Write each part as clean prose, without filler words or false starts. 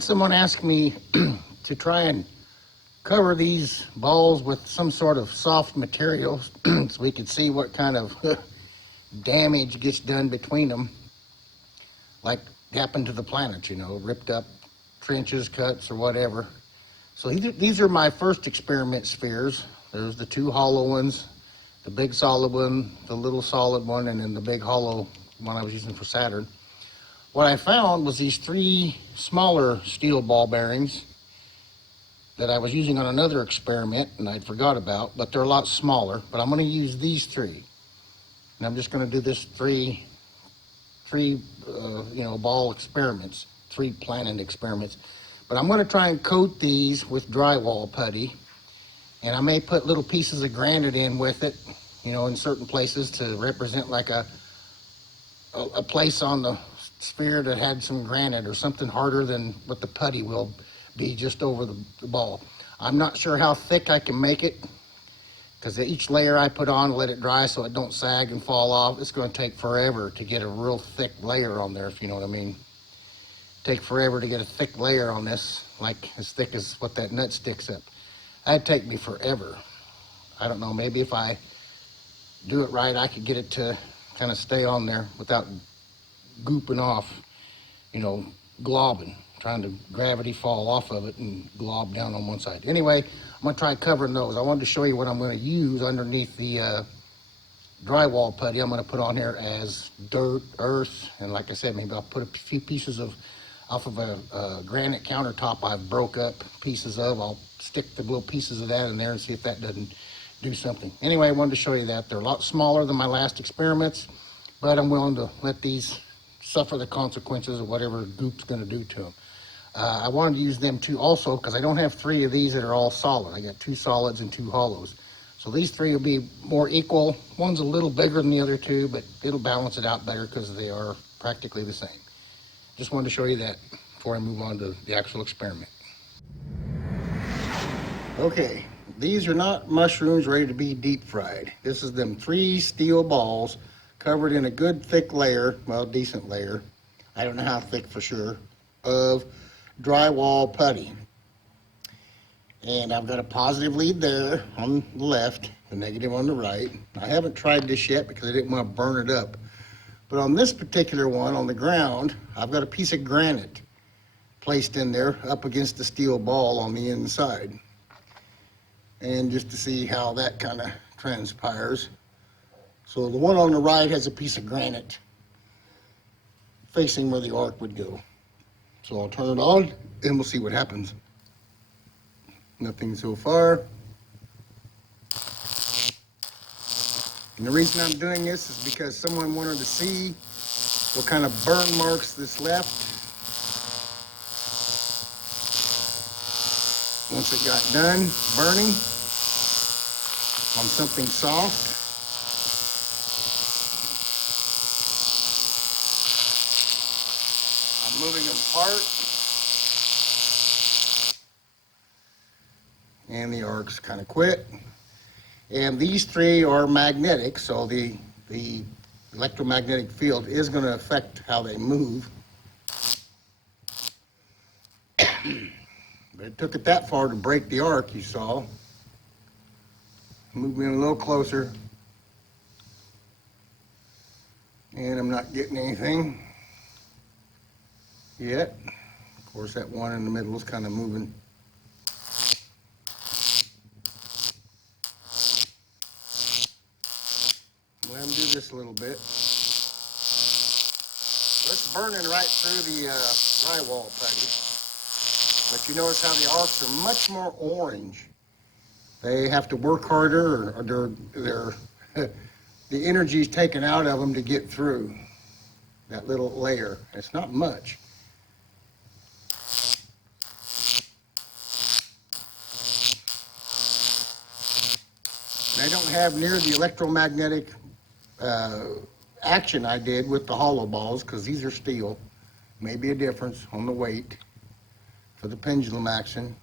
had someone ask me to try and cover these balls with some sort of soft material so we could see what kind of damage gets done between them, like happened to the planet, you know, ripped up trenches, cuts, or whatever. So these are my first experiment spheres. There's the two hollow ones, the big solid one, the little solid one, and then the big hollow one I was using for Saturn. What I found was these three smaller steel ball bearings that I was using on another experiment and I'd forgot about, but they're a lot smaller. But I'm going to use these three. And I'm just going to do this three ball experiments, three planet experiments. But I'm going to try and coat these with drywall putty. And I may put little pieces of granite in with it, you know, in certain places to represent like a place on the sphere that had some granite or something harder than what the putty will be just over the ball. I'm not sure how thick I can make it, because each layer I put on, let it dry so it don't sag and fall off. It's going to take forever to get a real thick layer on there, if you know what I mean. Take forever to get a thick layer on this, like as thick as what that nut sticks up. That'd take me forever. I don't know, maybe if I do it right, I could get it to kind of stay on there without gooping off, you know, globbing, trying to gravity fall off of it and glob down on one side. Anyway, I'm going to try covering those. I wanted to show you what I'm going to use underneath the drywall putty. I'm going to put on here as dirt, earth, and like I said, maybe I'll put a few pieces off of a granite countertop I've broke up pieces of. I'll stick the little pieces of that in there and see if that doesn't do something. Anyway, I wanted to show you that. They're a lot smaller than my last experiments, but I'm willing to let these suffer the consequences of whatever goop's going to do to them. I wanted to use them too also because I don't have three of these that are all solid. I got two solids and two hollows. So these three will be more equal. One's a little bigger than the other two, but it'll balance it out better because they are practically the same. Just wanted to show you that before I move on to the actual experiment. Okay, these are not mushrooms ready to be deep fried. This is them three steel balls covered in a good thick layer, well, decent layer, I don't know how thick for sure, of drywall putty. And I've got a positive lead there on the left, the negative on the right. I haven't tried this yet because I didn't want to burn it up. But on this particular one, on the ground, I've got a piece of granite placed in there up against the steel ball on the inside. And just to see how that kind of transpires. So the one on the right has a piece of granite facing where the arc would go. So I'll turn it on and we'll see what happens. Nothing so far. And the reason I'm doing this is because someone wanted to see what kind of burn marks this left once it got done burning on something soft. I'm moving them apart. And the arcs kind of quit. And these three are magnetic, so the electromagnetic field is going to affect how they move. But it took it that far to break the arc, you saw. Move me in a little closer. And I'm not getting anything yet. Of course, that one in the middle is kind of moving. Let them do this a little bit. So it's burning right through the drywall putty. But you notice how the arcs are much more orange. They have to work harder, or the energy is taken out of them to get through that little layer. It's not much. And I don't have near the electromagnetic action I did with the hollow balls, because these are steel. Maybe a difference on the weight for the pendulum action.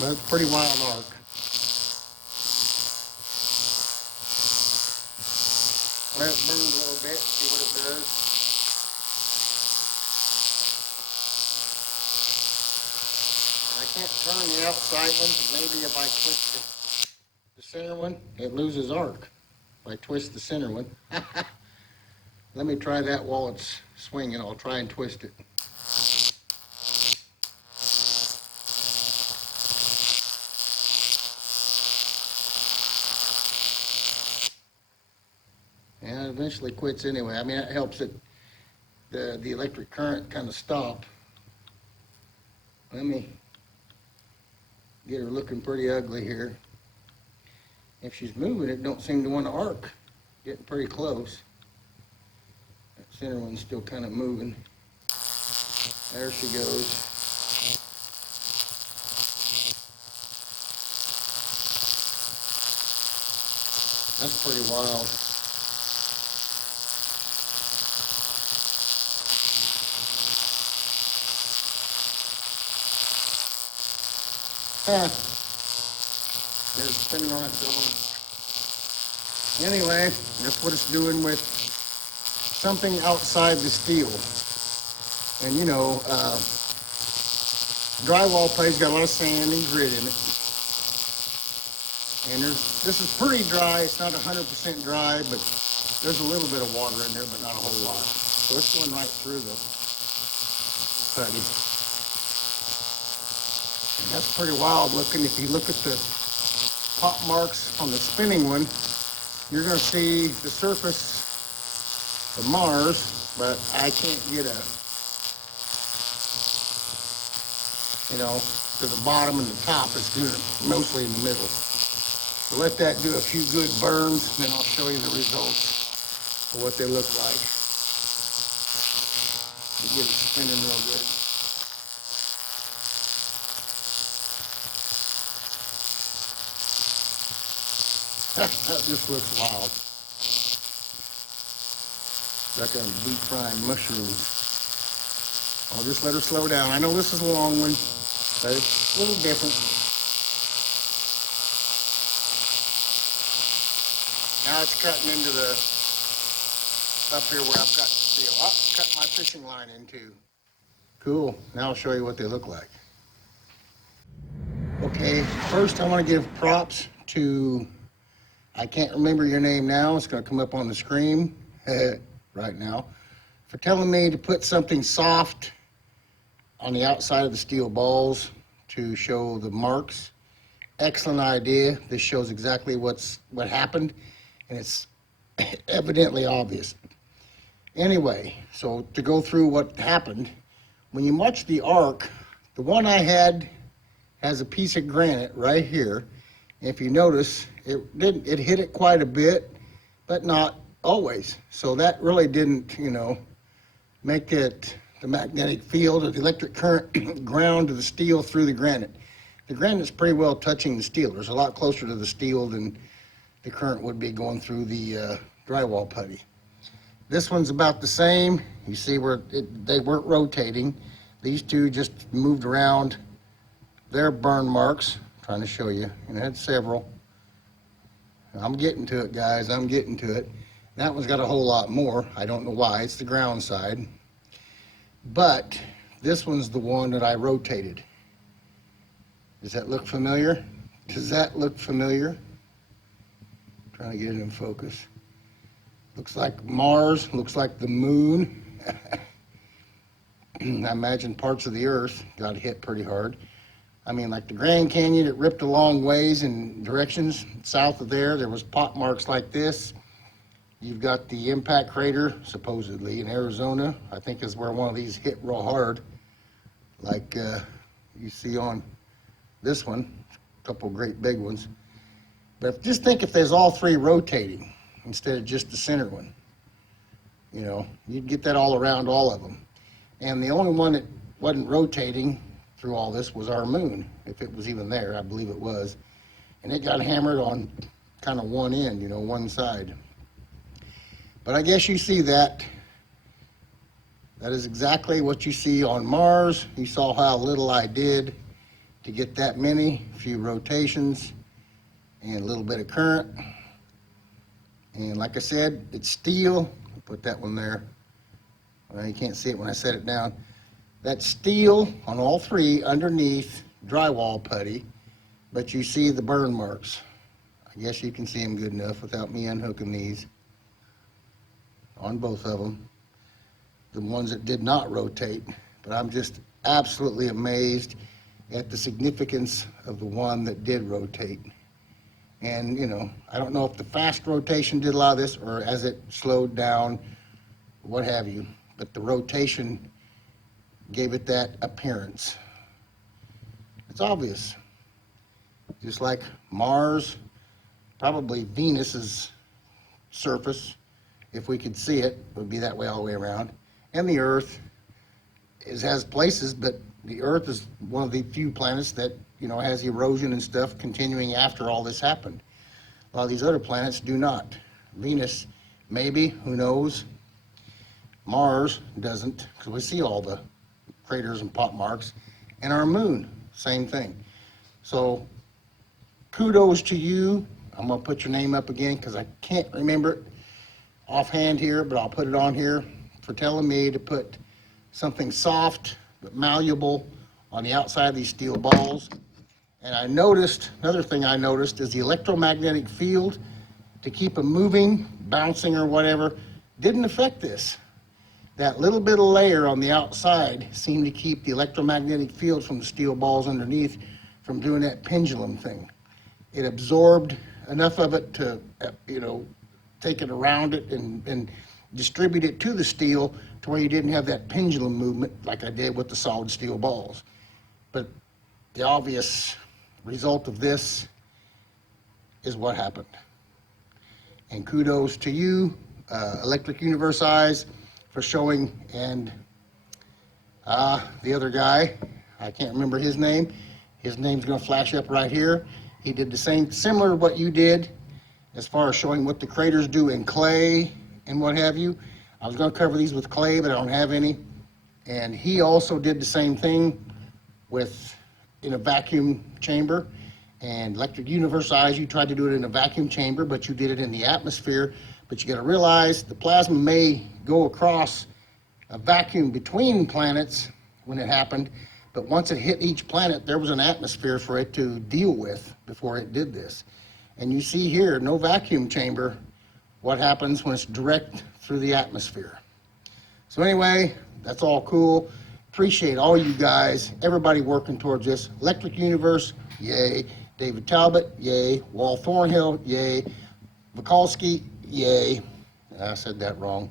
But it's a pretty wild arc. Let it burn a little bit, see what it does. I can't turn the outside one, but maybe if I twist the center one, it loses arc. If I twist the center one. Let me try that while it's swinging. I'll try and twist it. And it eventually quits anyway. I mean, it helps it, the electric current kind of stop. Let me get her looking pretty ugly here. If she's moving, it don't seem to want to arc. Getting pretty close. That center one's still kind of moving. There she goes. That's pretty wild. Huh. They're spinning on its own. Anyway, that's what it's doing with something outside the steel. And you know, drywall putty's got a lot of sand and grit in it. And this is pretty dry. It's not 100% dry, but there's a little bit of water in there, but not a whole lot. So it's going right through the putty. And that's pretty wild looking. If you look at the pop marks on the spinning one, you're going to see the surface of Mars, but I can't get to the bottom and the top. It's doing it mostly in the middle. So let that do a few good burns, then I'll show you the results of what they look like. You get it spinning real good. That just looks wild. Like a deep frying mushrooms. I'll just let her slow down. I know this is a long one, but it's a little different. Now it's cutting into the, up here where I've got the steel. Oh, cut my fishing line into. Cool. Now I'll show you what they look like. Okay, first I want to give props to, I can't remember your name now. It's going to come up on the screen right now, for telling me to put something soft on the outside of the steel balls to show the marks. Excellent idea. This shows exactly what happened, and it's evidently obvious. Anyway, so to go through what happened, when you watch the arc, the one I had has a piece of granite right here. If you notice, it hit it quite a bit, but not always. So that really didn't, make it the magnetic field or the electric current ground to the steel through the granite. The granite's pretty well touching the steel. There's a lot closer to the steel than the current would be going through the drywall putty. This one's about the same. You see where they weren't rotating. These two just moved around. They're burn marks. I'm trying to show you. And I had several. I'm getting to it, guys. I'm getting to it. That one's got a whole lot more. I don't know why. It's the ground side. But this one's the one that I rotated. Does that look familiar? Does that look familiar? Trying to get it in focus. Looks like Mars, looks like the moon. I imagine parts of the Earth got hit pretty hard. I mean, like the Grand Canyon, it ripped a long ways in directions. South of there was pop marks like this. You've got the impact crater, supposedly, in Arizona. I think is where one of these hit real hard, like you see on this one, a couple great big ones. But just think if there's all three rotating instead of just the center one. You'd get that all around all of them. And the only one that wasn't rotating through all this was our moon, if it was even there. I believe it was. And it got hammered on kind of one end, one side. But I guess you see that. That is exactly what you see on Mars. You saw how little I did to get that many, a few rotations and a little bit of current. And like I said, it's steel. I'll put that one there. Well, you can't see it when I set it down. That's steel on all three underneath drywall putty, but you see the burn marks. I guess you can see them good enough without me unhooking these on both of them. The ones that did not rotate, but I'm just absolutely amazed at the significance of the one that did rotate. And, you know, I don't know if the fast rotation did a lot of this or as it slowed down, what have you, but the rotation gave it that appearance. It's obvious. Just like Mars, probably Venus's surface, if we could see it, would be that way all the way around. And the Earth has places, but the Earth is one of the few planets that, you know, has erosion and stuff continuing after all this happened. A lot of these other planets do not. Venus, maybe, who knows? Mars doesn't, because we see all the craters and pot marks. And our moon, same thing. So, kudos to you. I'm going to put your name up again because I can't remember it offhand here, but I'll put it on here for telling me to put something soft but malleable on the outside of these steel balls. And I noticed, another thing I noticed is the electromagnetic field, to keep them moving, bouncing or whatever, didn't affect this. That little bit of layer on the outside seemed to keep the electromagnetic field from the steel balls underneath from doing that pendulum thing. It absorbed enough of it to, you know, take it around it and distribute it to the steel to where you didn't have that pendulum movement like I did with the solid steel balls. But the obvious result of this is what happened. And kudos to you, Electric Universe Eyes, for showing, and the other guy, I can't remember his name. His name's going to flash up right here. He did the same, similar to what you did, as far as showing what the craters do in clay and what have you. I was going to cover these with clay, but I don't have any. And he also did the same thing in a vacuum chamber. And Electric Universe Eyes, you tried to do it in a vacuum chamber, but you did it in the atmosphere. But you got to realize the plasma may go across a vacuum between planets when it happened, but once it hit each planet, there was an atmosphere for it to deal with before it did this. And you see here, no vacuum chamber, what happens when it's direct through the atmosphere. So anyway, that's all cool. Appreciate all you guys, everybody working towards this. Electric Universe, yay. David Talbot, yay. Wal Thornhill, yay. Vikalski, yay. I said that wrong.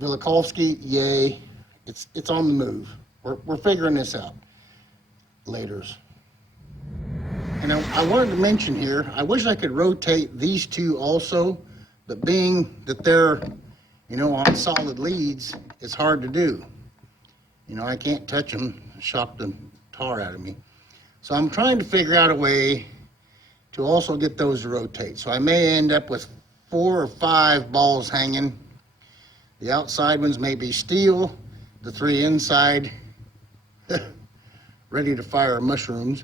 Vilikovsky, yay. It's on the move. We're figuring this out. Laters. And I wanted to mention here, I wish I could rotate these two also, but being that they're, you know, on solid leads, it's hard to do. You know, I can't touch them, shock the tar out of me. So I'm trying to figure out a way to also get those to rotate. So I may end up with 4 or 5 balls hanging. The outside ones may be steel, the 3 inside ready to fire mushrooms,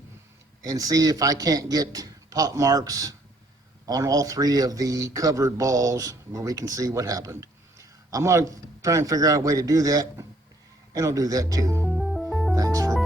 and see if I can't get pot marks on all 3 of the covered balls where we can see what happened. I'm going to try and figure out a way to do that, and I'll do that too. Thanks for